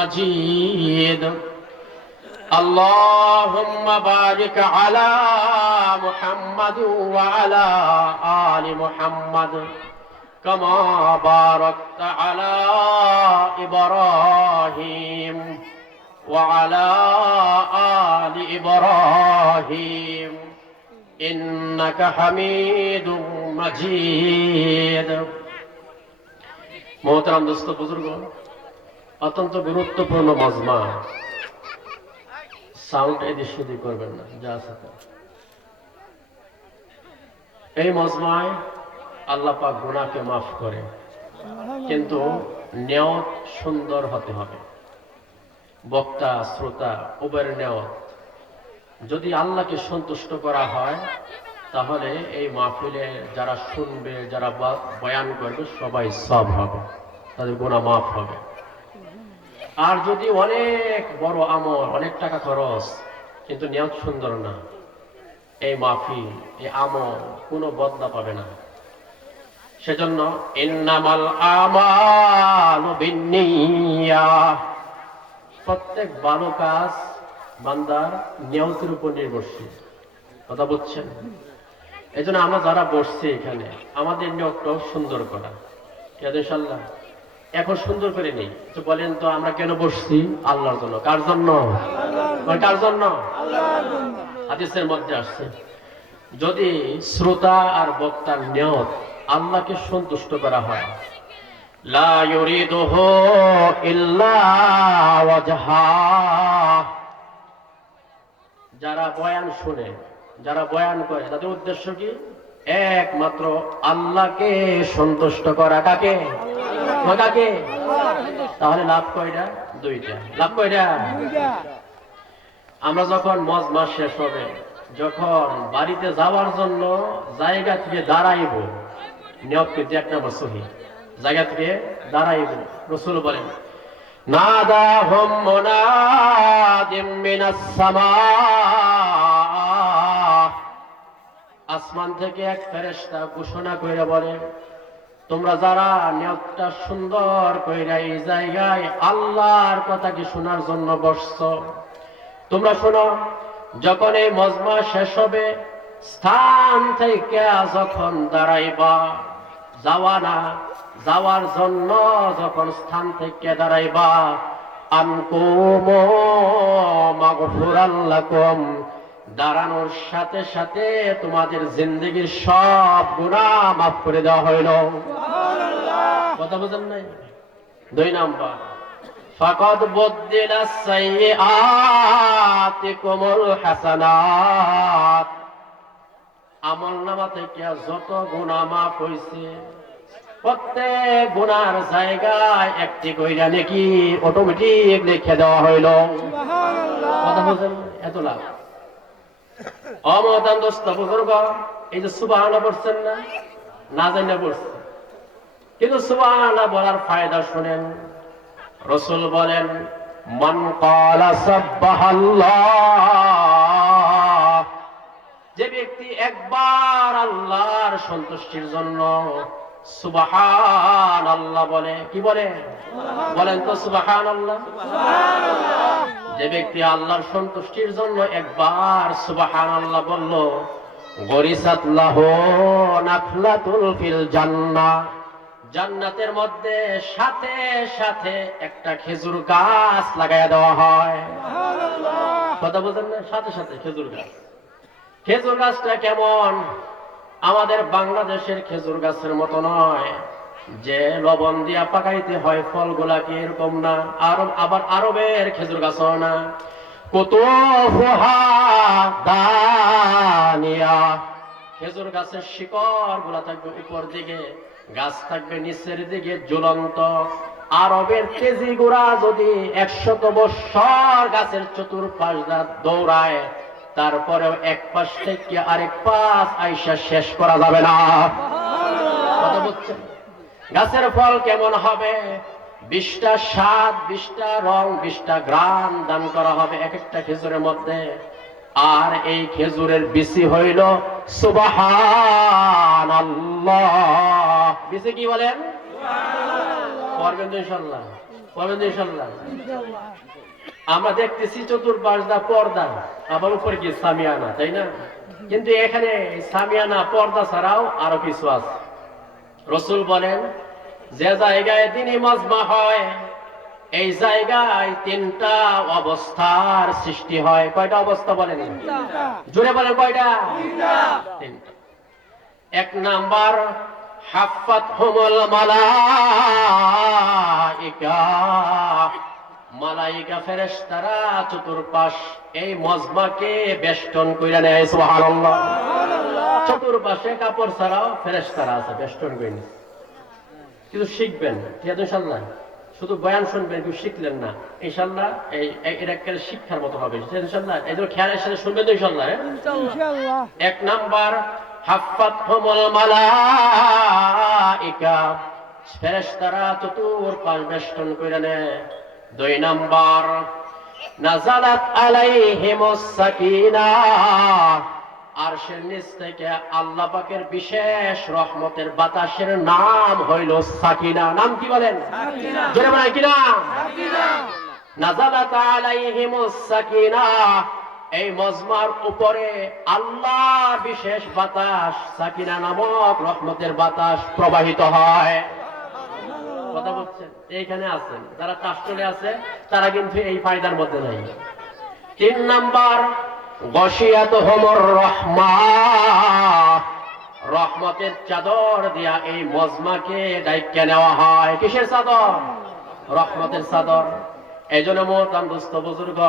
مجيد اللهم بارك على محمد وعلى آل محمد كما باركت على إبراهيم وعلى آل إبراهيم إنك حميد مجيد मोहतरम दोस्तों बुजुर्गों अत्यंत गुरुत्वपूर्ण मजमा साउंड एडिशन करবেন না যা আছে এই মজমায় আল্লাহ পাক গুনাহকে maaf করে কিন্তু নিয়ত সুন্দর হতে হবে বক্তা শ্রোতা উভয়ের নিয়ত যদি আল্লাহকে সন্তুষ্ট করা হয় তাহলে এই মাহফিলে যারা শুনবে যারা বয়ান করবে সবাই সব হবে তাদের গুনাহ maaf হবে আর যদি অনেক বড় আমল অনেক টাকা খরচ কিন্তু নিয়ত সুন্দর না এই মাহফিল এই আমল কোনো বদলা পাবে না সেজন্য ইন্নামাল আমালু বিন্নিয়াহ প্রত্যেক ভালো কাজ বান্দার নিয়তের উপর নির্ভরশীল কথা বুঝছেন এজন্য আমরা যারা বসছি এখানে আমাদের নিয়তটাও সুন্দর করা ইনশাআল্লাহ এখন সুন্দর করে নেই তো বলেন তো আমরা কেন বসছি আল্লাহর জন্য কার জন্য কার জন্য আল্লাহর জন্য হাদিসের মধ্যে আসছে যদি শ্রোতা আর বক্তার নিয়ত আল্লাহকে সন্তুষ্ট করা হয় লা ইউরিদুহু ইল্লা ওয়াজহা যারা বয়ান শুনে যারা বয়ান করে তাদের উদ্দেশ্য কি একমাত্র আল্লাহকে সন্তুষ্ট করা কাকে কাকে তাহলে লাভ কয়টা দুইটা লাভ কয়টা আমরা যখন মজমা শেষ হবে যখন বাড়িতে যাওয়ার জন্য জায়গা থেকে দাঁড়াইব নিয়ত কিন্তু এক নম্বর সহি জায়গা থেকে দাঁড়াইব রাসূল বলেন নাদাহুম মুনাদিম মিনাস সামা আসমান থেকে এক ফেরেশতা ঘোষণা কইরা বলে তোমরা যারা নিয়তটা সুন্দর কইরা এই জায়গায় আল্লাহর কথা কি শোনার জন্য বসছো তোমরা শোনো যখন এই মজমা শেষ হবে স্থান থেকে যখন দাঁড়াইবা যাওয়া না যাওয়ার জন্য যখন স্থান থেকে দাঁড়াইবা আনকুম মাগফুরান লাকুম দাঁড়ানোর সাথে সাথে তোমাদের জিন্দেগীর সব গুনাহ মাফ করে দেওয়া হইল সুবহানাল্লাহ কথা বুঝেন নাই দুই নাম্বার ফাকাদ বুদ্দিলাস সাইয়্যাতিকুমুল হাসানাত আমলনামা থেকে যত গুনাহ মাফ হইছে প্রত্যেক গুনার জায়গায় একটি কইরা নেকি অটোমেটিক লিখে দেওয়া হইল সুবহানাল্লাহ কথা বুঝেন এত লাভ অমতান দোস্ত বুজুর্গ এই যে সুবহানাল্লাহ পড়ছেন না না জানা পড়ছেন কিন্তু সুবহানাল্লাহ বলার ফায়দা শুনেন রাসূল বলেন মান ক্বালা সাবহানাল্লাহ যে ব্যক্তি একবার আল্লাহর সন্তুষ্টির জন্য সুবহানাল্লাহ বলে কি বলে বলেন তো সুবহানাল্লাহ সুবহানাল্লাহ যে ব্যক্তি আল্লাহর সন্তুষ্টির জন্য একবার সুবহানাল্লাহ বলল গরিসাত লাহু নাখলাতুল ফিল জান্নাহ জান্নাতের মধ্যে সাথে সাথে একটা খেজুর গাছ লাগায়া দেওয়া হয় সুবহানাল্লাহ কথা বলেন না সাথে সাথে খেজুর গাছটা কেমন আমাদের বাংলাদেশের খেজুর গাছের মতো নয় যে লবণ দিয়া পাকাইতে হয় ফলগুলা কি এরকম না আবার আরবের খেজুর গাছ না কুতুফুহা দানিয়া খেজুর গাছের শিকড় গুলা থাকবে উপর দিকে গাছ থাকবে নিচের দিকে ঝুলন্ত আরবের কেজি গুড়া যদি 100 বছর গাছের চতুর্পাশ দৌড়ায় তারপরেও এক পাশ থেকে আরেক পাশ আইসা শেষ করা যাবে না কথা বুঝছেন গাছের ফল কেমন হবে 20টা স্বাদ 20টা রং 20টা গ্রাম দান করা হবে এক একটা খেজুরের মধ্যে আর এই খেজুরের বিচি হইল সুবহানাল্লাহ বিচি কি বলেন সুবহানাল্লাহ পড়বেন তো ইনশাআল্লাহ বলেন ইনশাআল্লাহ। আমরা দেখতেছি চতুর্পাশ দা পর্দা, আবার উপরে কি সামিয়ানা, তাই না? কিন্তু এখানে সামিয়ানা পর্দা ছাড়াও আরো কিছু আছে। রাসূল বলেন যে জায়গায় দিনী মাজমা হয় এই জায়গায় তিনটা অবস্থার সৃষ্টি হয়। কয়টা অবস্থা বলেন? জোরে বলেন কয়টা? তিনটা। এক নাম্বার হাফাতহুমুল মালাইকা, মালাইকা ফেরেশতারা চতুর্পাশ এই মজমাকে বেষ্টন কইরা নেয়। সুবহানাল্লাহ। চতুর্পাশে কাপড় ছাড়াও ফেরেশতারা আছে, বেষ্টন করে নিছে। কিছু শিখবেন, ঠিক আছে ইনশাআল্লাহ। শুধু বয়ান শুনবেন, কিছু শিখলেন না ইনশাআল্লাহ। এটা একটা শিক্ষার মতো হবে ইনশাআল্লাহ। এই জন্য খেয়ালের সাথে শুনবেন তো ইনশাআল্লাহ। ইনশাআল্লাহ। এক নাম্বার হাফাতহুমুল মালাইকা, ফেরেশতারা চতুর্পাশ বেষ্টন করে নেয়। দুই নাম্বার নাযালাত আলাইহিমুস সাকিনাহ, আরশের নিচ থেকে আল্লাহ পাকের বিশেষ রহমতের বাতাসের নাম হইল সাকিনা। নাম কি বলেন? সাকিনা। জোরে বলেন কি নাম? সাকিনা। নাযালাত আলাইহিমুস সাকিনাহ, এই মজমার উপরে আল্লাহর বিশেষ বাতাস সাকিনা নামক রহমতের বাতাস প্রবাহিত হয়। কথা বলছেন? এইখানে আছেন যারা কাস্টলে আছে, তারা কিন্তু এই ফায়দার মধ্যে নাই। তিন নাম্বার গশিয়াতুহুমুর রাহমাহ, রহমতের চাদর দিয়া এই মজমাকে ঢাইকা নেওয়া হয়। কিসের চাদর? রহমতের চাদর। এই জন্য মোহতারাম দোস্ত বুজুর্গ,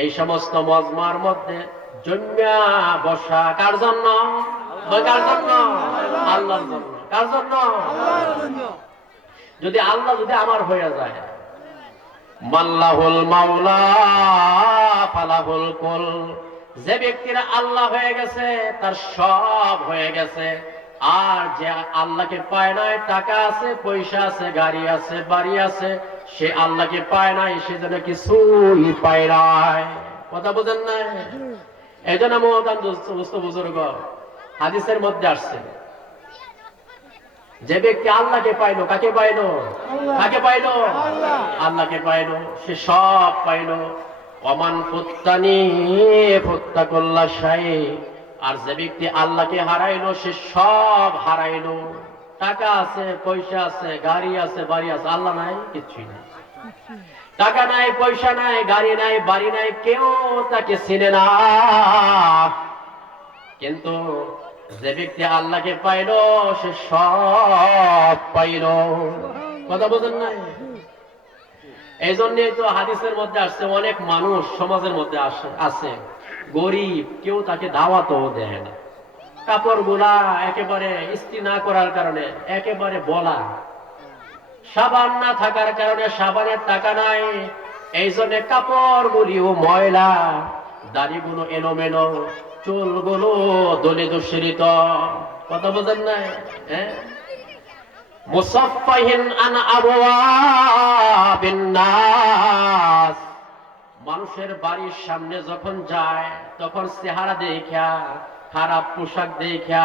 এই সমস্ত মজমার মধ্যে জমিয়া বসা কার জন্য? কার জন্য? আল্লাহর জন্য। কার জন্য? আল্লাহর জন্য। যদি আল্লাহ যদি আমার হয়ে যায়, মাল্লাহুল মাওলা ফালাহুল কুল, যে ব্যক্তিরা আল্লাহ হয়ে গেছে তার সব হয়ে গেছে। আর যে আল্লাহকে পায় নাই, টাকা আছে, পয়সা আছে, গাড়ি আছে, বাড়ি আছে, সে আল্লাহকে পায় নাই, সেজন্য কিছুই পায় নাই। কথা বুঝেন না? এই জন্য মোহতারাম দোস্ত বুজুর্গ, হাদিসের মধ্যে আসছে যে ব্যক্তি আল্লাহকে পাইলো, কাকে পাইলো? কাকে পাইলো? আল্লাহকে পাইলো, সে সব পাইলো। ওমান ফুত্তানি ফুত্তাকুল্লাহ শাই, আর যে ব্যক্তি আল্লাহকে হারাইলো সে সব হারাইলো। টাকা আছে, পয়সা আছে, গাড়ি আছে, বাড়ি আছে, আল্লাহ নাই, কিছুই নাই। টাকা নাই, পয়সা নাই, গাড়ি নাই, বাড়ি নাই, কেউ তাকে চিনে না। কিন্তু যে ব্যক্তি আল্লাহকে পাইল সে সব পাইল। কথা বোঝেন নাই? এই জন্যই তো হাদিসের মধ্যে আসছে অনেক মানুষ সমাজের মধ্যে আছে গরিব, কেউ তাকে দাওয়াতও দেয় না। কাপড় গুলা একেবারে ইস্ত্রি না করার কারণে একেবারে বলা, সাবান না থাকার কারণে সাবানের টাকা নাই, এই জন্য কাপড় গুলিও ময়লা, দাড়িগুলো এলোমেলো, চুলগুলো দলে দূষিত। কথা বোঝেন নাই? মুসাফফাহিন আন আবওয়াবিন নাস, মানুষের বাড়ির সামনে যখন যায় তখন চেহারা দেখা, খারাপ পোশাক দেখা,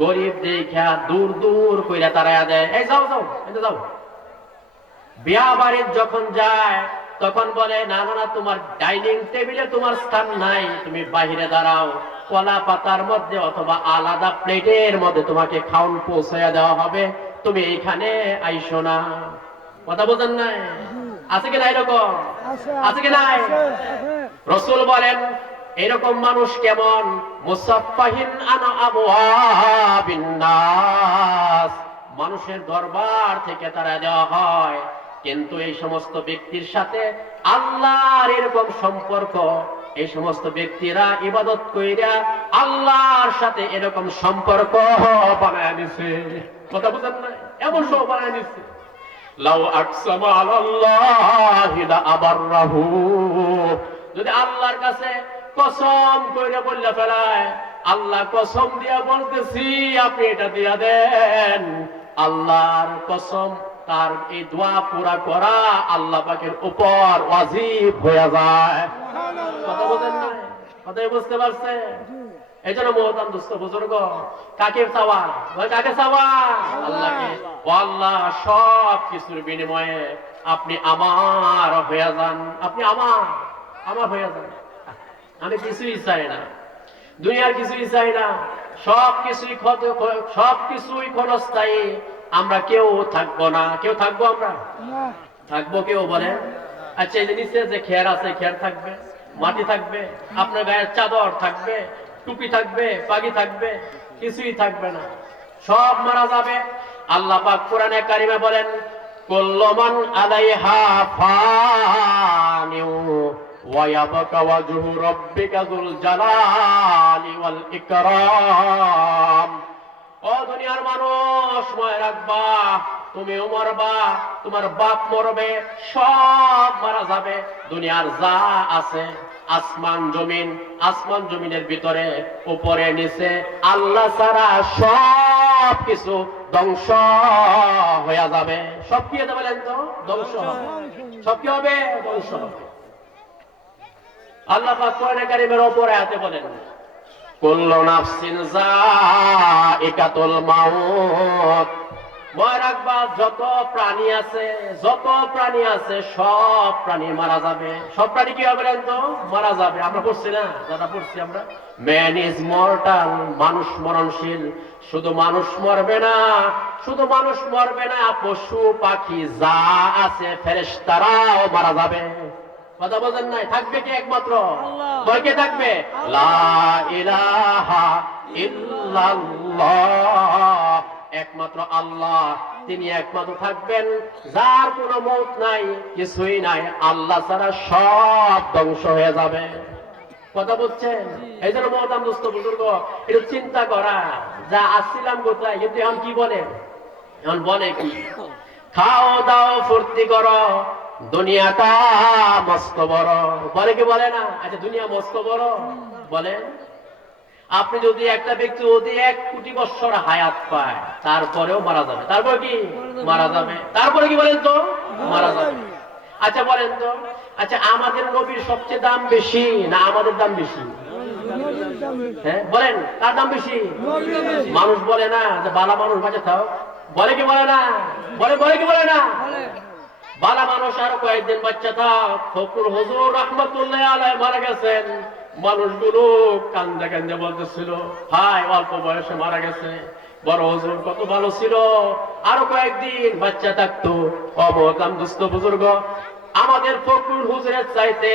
গরিব দেখা দূর দূর কইরা তাড়ায়া দেয়, এই যাও যাও, এটা যাও। বিয়া বাড়ির যখন যায় তখন বলে না না না, তোমার ডাইনিং টেবিলে তোমার স্থান নাই, তুমি বাহিরে দাঁড়াও, কলা পাতার মধ্যে অথবা আলাদা প্লেটের মধ্যে তোমাকে খাওন পৌঁছাইয়া দেওয়া হবে, তুমি এইখানে আইসো না। কথা বোঝেন নাই? আছে কি না এরকম? আছে কি নাই? রাসূল বলেন এরকম মানুষ কেমন? মুসাফফাহিন আন আবওয়াবিন নাস, মানুষের দরবার থেকে তারা দেওয়া হয়। কিন্তু এই সমস্ত ব্যক্তির সাথে আল্লাহর এরকম সম্পর্ক, এই সমস্ত ব্যক্তিরা ইবাদত কইরা আল্লাহর সাথে এরকম সম্পর্ক বানায় নিছে। কথা বুঝেন না? এমন সব বানায় নিছে। লাউ আকসামা আলাল্লাহি লা আবাররাহু, যদি আল্লাহর কাছে কসম কইরা বললে ফেলায়, আল্লাহ কসম দিয়া বলতেছি আপনি এটা দিয়া দেন, আল্লাহর কসম তার এই দোয়া পুরা করা আল্লাহ পাকের উপর ওয়াজিব হয়ে যায়। কথা বলেন না? কথাই বুঝতে পারছে? এই জন্য মহতারাম দোস্ত বুজুর্গ, কাকে চাওয়ান? কাকে চাওয়ান? আল্লাহকে। ও আল্লাহ, সব কিছুর বিনিময়ে আপনি আমার হয়ে যান, আপনি আমার হয়ে যান। আমি কিছুই চাই না, দুনিয়ার কিছুই চাই না, সবকিছুই ক্ষণস্থায়ী। আমরা কেউ থাকবো না। কেউ থাকবো? আমরা থাকবো? কেউ বলেন? আচ্ছা, এই যে নিচে যে খের আছে, খের থাকবে, মাটি থাকবে, আপনার গায়ের চাদর থাকবে, টুপি থাকবে, পাগি থাকবে, কিছুই থাকবে না, সব মারা যাবে। আল্লাহ পাক কোরআনে কারিমে বলেন, কুল্লু মান আলাইহা ফানিউ ওয়া ইয়াবকা ওয়াজহু রাব্বিকা যুল জালালি ওয়াল ইকরাম। ও দুনিয়ার মানুষ, মনে রাখবা, তুমিও মরবা, তোমার বাপ মরবে, সব মারা যাবে। দুনিয়ার যা আছে, আসমান জমিনের ভিতরে, উপরে নিচে, আল্লাহ ছাড়া সব কিছু ধ্বংস হয়ে যাবে। সব কি হতে বলেন তো? ধ্বংস হবে। সব কি হবে? ধ্বংস হবে। আল্লাহ পাক কোরআনে কারীমের উপরে আয়াতে বলেন, কুল্লু নাফসিন যায়িকাতুল মাউত। মনে রাখবা, যত প্রাণী আছে সব প্রাণী মারা যাবে। সব প্রাণী কি হবে তো? মারা যাবে। আমরা পড়ছি না, যারা পড়ছি আমরা, ম্যান ইজ মর্টাল, মানুষ মরণশীল। শুধু মানুষ মরবে না, পশু পাখি যা আছে ফেরেশতারাও মারা যাবে। কথা বলেন নাই? থাকবে কি একমাত্র? কে থাকবে? লা ইলাহা ইল্লাল্লাহ, একমাত্র আল্লাহ, তিনি একমাত্র থাকবেন, যার কোনো মৌত নাই, কিছুই নাই। আল্লাহ ছাড়া সব ধ্বংস হয়ে যাবে। কথা বলছেন? এই জন্য মহতারাম দোস্ত বুজুর্গ, একটু চিন্তা করা, যা আসছিলাম কোথায়, কিন্তু এখন কি বলে? এখন বলে কি? খাও দাও ফুর্তি করো, দুনিয়াটা মস্ত বড়। বলে কি বলে না? আচ্ছা, দুনিয়া মস্ত বড় বলে। আপনি যদি একটা ব্যক্তি যদি 1 কোটি বছর হায়াত পায়, তারপরেও মারা যাবে। তারপরে কি? মারা যাবে। তারপরে কি বলেন তো? মারা যাবে। আচ্ছা বলেন তো, আচ্ছা, আমাদের নবীর সবচেয়ে দাম বেশি না আমাদের দাম বেশি? হ্যাঁ বলেন, কার দাম বেশি? মানুষ বলে না যে বালা মানুষ বাঁচে থাও? বলে কি বলে না? বলে কি বলে না? বালা মানুষ আরো কয়েকদিন বাচ্চা থাক। ফখরুল হুজুর রাহমাতুল্লাহ আলাইহি মারা গেছেন। মানুষগুলো কান্দে বলতেছিল, হায় অল্প বয়সে মারা গেছে, বড় হুজুর কত ভালো ছিল, আরো কয়েকদিন বাচ্চা থাকতো। অবদান দুস্থ বুজুর্গ, আমাদের ফখরুল হুজুরের চাইতে,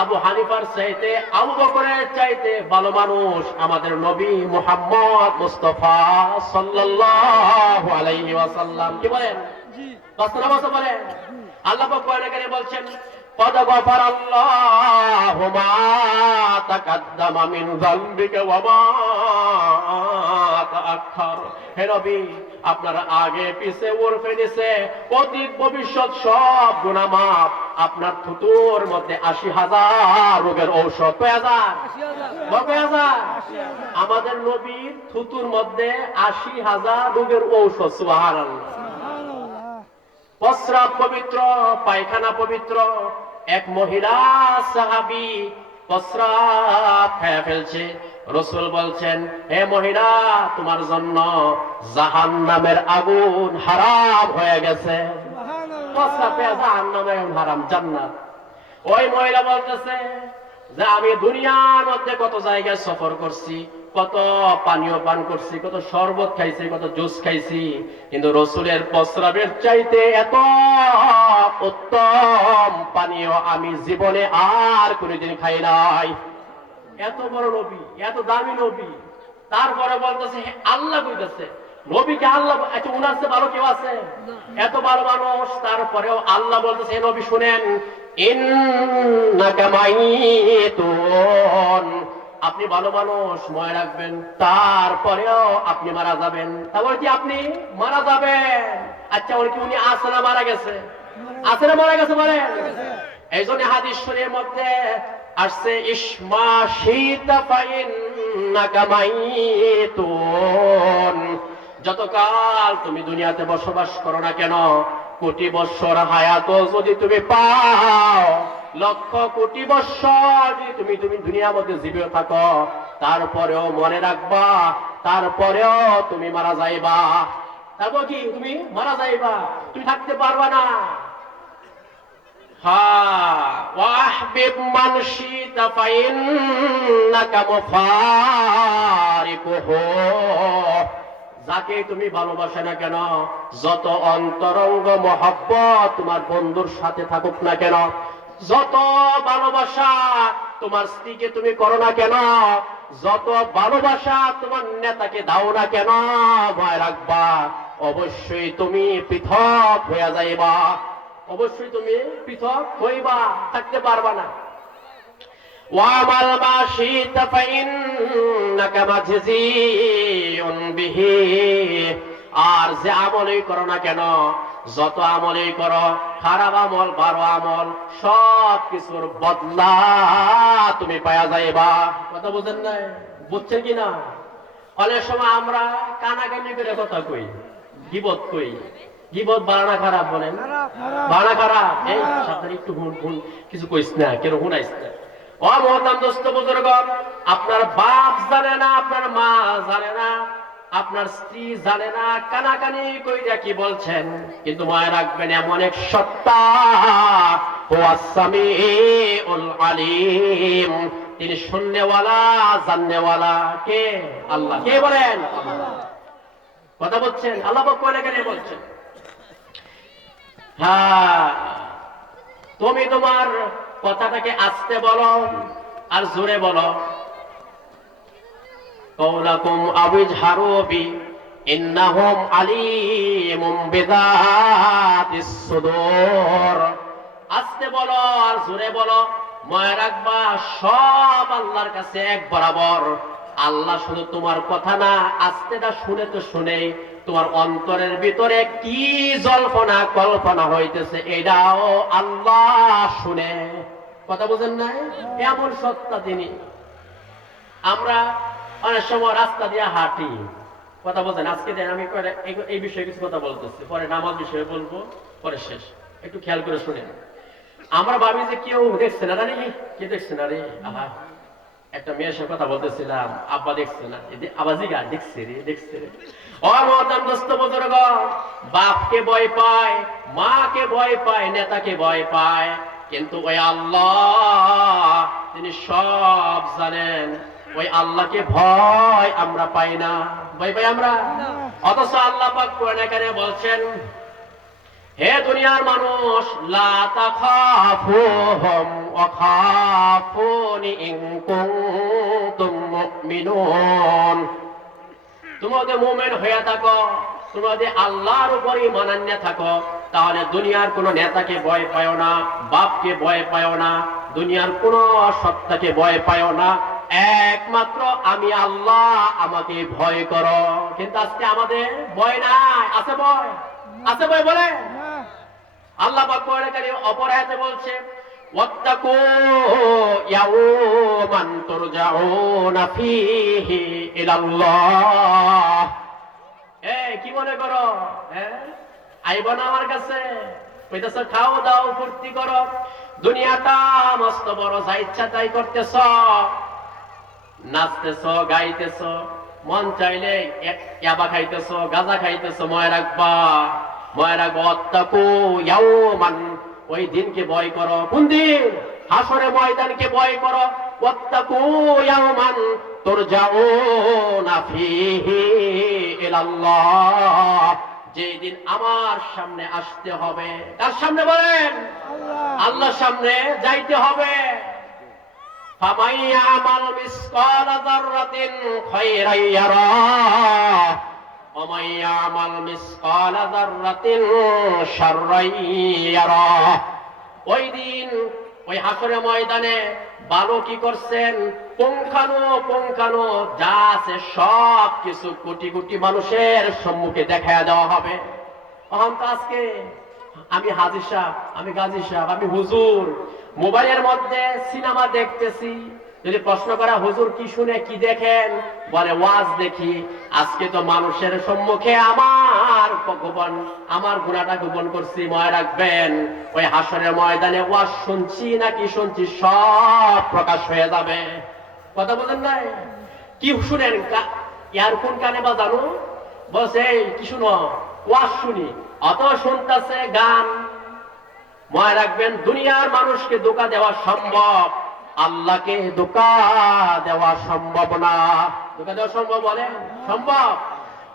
আবু হানিফার চাইতে, আবু বকরের চাইতে ভালো মানুষ আমাদের নবী মুহাম্মদ মুস্তাফা সাল্লাল্লাহু আলাইহি ওয়াসাল্লাম। কি বলেন? বলেন। আল্লাহ পাক কোরআনে কারিমে বলছেন, قد غفر الله ما تقدم من ذنبك وما تأخر। হে নবী, আপনার আগে পিছে ওরফে নিচে অতীত ভবিষ্যৎ সব গুনাহ মাফ। আপনার থুতুর মধ্যে 80,000 রোগের ঔষধ। কয় হাজার? আমাদের নবীর থুতুর মধ্যে 80,000 রোগের ঔষধ। সুবহানাল্লাহ। প্রস্রাব পবিত্র, পায়খানা পবিত্র। এক মহিলা সাহাবী প্রস্রাব খেয়ে ফেলছে, রাসূল বলছেন, হে মহিলা, তোমার জন্য জাহান্নামের আগুন হারাম হয়ে গেছে। প্রস্রাব খেয়ে জাহান্নামের আগুন হারাম, জান্নাত। ওই মহিলা বলতেছে যে আমি দুনিয়ার মধ্যে কত জায়গায় সফর করছি, কত পানীয় পান করছি, কত শরবত খাইছি, কত জুস খাইছি, কিন্তু রাসূলের প্রস্রাবের চাইতে এত উত্তম পানীয় আমি জীবনে আর কোনোদিন খাই নাই। এত বড় নবী, এত দামি নবী, তারপরে বলতেছে আল্লাহ কইতেছে, নবীকে আল্লাহ। আচ্ছা, উনার চেয়ে ভালো কেউ আছে? এত ভালো মানুষ, তারপরেও আল্লাহ বলতেছে, হে নবী শুনেন, ইন্নাকা মাইতুন, আপনি ভালো মানুষ, মনে রাখবেন, তারপরেও আপনি মারা যাবেন। তারপরে কি আপনি মারা যাবেন? আচ্ছা, ওর কি উনি আছে না মারা গেছে? আছে না মারা গেছে? বলেন। এই জন্য হাদিস শরীফের মধ্যে আসছে, ইসমা শীতা ফাইন্নাকা মাইতুন, যতকাল তুমি দুনিয়াতে বসবাস করো না কেন, কোটি বৎসর হায়াত যদি তুমি পাও, লক্ষ কোটি বৎসর যদি তুমি দুনিয়ার মধ্যে জীবিত থাকো, তারপরেও মনে রাখবা, তারপরেও তুমি মারা যাইবা। তারপর কি তুমি মারা যাইবা, তুমি থাকতে পারবা না। ওয়াহবিব মান শিতা ফাইন্নাকা মুফারিকুহু, যাকে তুমি ভালোবাসে না কেন, যত অন্তরঙ্গ মহব্বত তোমার বন্ধুর সাথে থাকুক না কেন, যত ভালোবাসা তোমার স্ত্রীকে তুমি করো না কেন, যত ভালোবাসা তোমার নেতাকে দাও না কেন, ভয় রাখবা অবশ্যই তুমি পৃথক হয়ে যাইবা, অবশ্যই তুমি পৃথক হইবা, থাকতে পারবা না। ওয়ামাল মা শিতা ফাইন্নাকা মাজজিউন বিহি, আর যে আমলই করো না কেন, যত আমলই করো, খারাপ আমল ভালো আমল, সব কিছুর বদলা তুমি পাওয়া যাইবা। কথা বুঝেন নাই? বুঝছেন কি না? অনেক সময় আমরা কানাকানি করে কথা কই, গীবত কই। গীবত বাড়ানা খারাপ বলেন, বাড়ানা খারাপ। এই সাবধানে একটু হুন কিছু কইস না, কেন হুনাইস না। ও মহতারাম দোস্ত বুজুর্গ, আপনার বাপ জানে না, আপনার মা জানে না, আপনার স্ত্রী জানে না কানাকানি কইরা কি বলছেন, কিন্তু মনে রাখবেন এমন এক সত্তা, হুয়াস সামিউল আলিম, তিনি শুননেওয়ালা জাননেওয়ালা। কে? আল্লাহ। কে বলেন? কথা বলছেন, আল্লাহ কোরআনে কারিমে বলছেন। হ্যাঁ, তুমি তোমার কথাটাকে আস্তে বলো আর জোরে বলো। কওলাকুম আবিজহারু বি ইন্নাহুম আলিমুম বিযাতিস সুদূর, আস্তে বলো আর জোরে বলো। মনে রাখবা সব আল্লাহর কাছে এক বরাবর। আল্লাহ শুধু তোমার কথা না, আস্তেটা শুনে তো শুনেই তোমার অন্তরের ভিতরে কি জল্পনা কল্পনা হইতেছে এটাও আল্লাহ শুনে। কথা বুঝেন নাই? এমন সত্তা তিনি। আমরা অনেক সময় রাস্তা দিয়ে হাঁটি, কথা বলছেন। আজকে আমি এই বিষয়ে কিছু কথা বলতেছি, পরে নামাজ বিষয়ে বলবো, পরে শেষ। একটু খেয়াল করে শুনেন। আমরা ভাবি যে কেউ দেখছে না রে, কে দেখছে না রে। আহা, একটা মেয়ের সাথে কথা বলতেছিলাম, আব্বা দেখছে না, আবাজি গা দেখছে রে, দেখছে রে। ও মহতারাম দোস্ত বুজুর্গ, বাপকে ভয় পায়, মাকে ভয় পায়, নেতাকে ভয় পায়, কিন্তু ওই আল্লাহ তিনি সব জানেন। ওই আল্লাহকে ভয় আমরা পাই না, ভয় পাই আমরা। অথচ আল্লাহ পাক কোরআনে কারিমে বলছেন, হে দুনিয়ার মানুষ, লা তাখাফুহুম ওয়া খাফুনি ইন কুনতুম মুমিনুন, তোমরা যদি মুমিন হয়ে থাকো, তোমরা যদি আল্লাহর উপর ঈমান আনয়ে থাকো, তাহলে দুনিয়ার কোন নেতাকে ভয় পাও না, বাপকে ভয় পাও না, দুনিয়ার কোন সত্তাকে ভয় পাও না, একমাত্র আমি আল্লাহ, আমাকে ভয় করো। কিন্তু আজকে আমাদের ভয় নাই, আছে ভয়? আছে ভয়? বলে আল্লাহ পাক কোরআনে কারিমে অপর আয়াতে বলছে, ওয়াত্তাকু ইয়াওমান তুরজাউনা ফীহি ইলাল্লাহ। কি মনে করো? আইব না আমার কাছে, কইতাছ খাও দাও ফুর্তি করো, দুনিয়াটা মস্ত বড়, যা ইচ্ছা তাই করতেছ, নাচতেছ, গাইতেছ, মন চাইলে ইয়াবা খাইতেছ, গাঁজা খাইতেছ। মনে রাখবা, মনে রাখবো, ওয়াত্তাকু ইয়াওমান, ওই দিনকে ভয় করো। কোন দিন? হাসরের ময়দানকে ভয় করো। ওয়াত্তাকু ইয়াওমান তুরজাউনা ফীহি ইলাল্লাহ, যেই দিন আমার সামনে আসতে হবে। তার সামনে বলেন? আল্লাহর সামনে যাইতে হবে। ফামান ইয়ামাল মিসকালা যাররাতিন খায়রান ইয়ারাহ ওয়া মান ইয়ামাল মিসকালা যাররাতিন শাররান ইয়ারাহ। ওই দিন, ওই হাসরের ময়দানে ভালো কি করছেন, পুঙ্খানু যা আছে সব কিছু কোটি কোটি মানুষের সম্মুখে দেখায়া দেওয়া হবে। আজকে আমি হাজী সাহেব, আমি গাজী সাহেব, আমি হুজুর মোবাইলের মধ্যে সিনেমা দেখতেছি, যদি প্রশ্ন করা হুজুর কি শুনে কি দেখেন, বলে ওয়াজ দেখি। আজকে তো মানুষের সম্মুখে আমার গুনাহটা গোপন করছি, মনে রাখবেন ওই হাসরের ময়দানে ওয়াজ শুনছি নাকি শুনছি সব প্রকাশ হয়ে যাবে। কথা বলেন নাই? কি শুনেন? ইয়ারফোন কানে বাজানো, বলছে কি শুনো? ওয়াজ শুনি। অত শুনতেছে গান। মনে রাখবেন দুনিয়ার মানুষকে ধোঁকা দেওয়া সম্ভব, আল্লাহকে ধোঁকা দেওয়া সম্ভব না। ধোঁকা দেওয়া সম্ভব বলে? সম্ভব।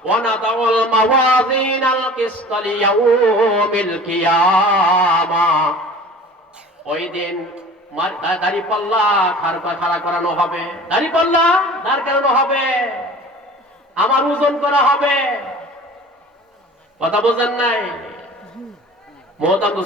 ওয়ানাদাউল মাওয়াজিনাল কিসতা লিয়াউমিল কিয়ামা, ওই দিন দাড়িপাল্লা খাড়া করানো হবে, দাড়িপাল্লা দাঁড় করানো হবে, আমার ওজন করা হবে। কথা বোঝেন নাই? মহতারাম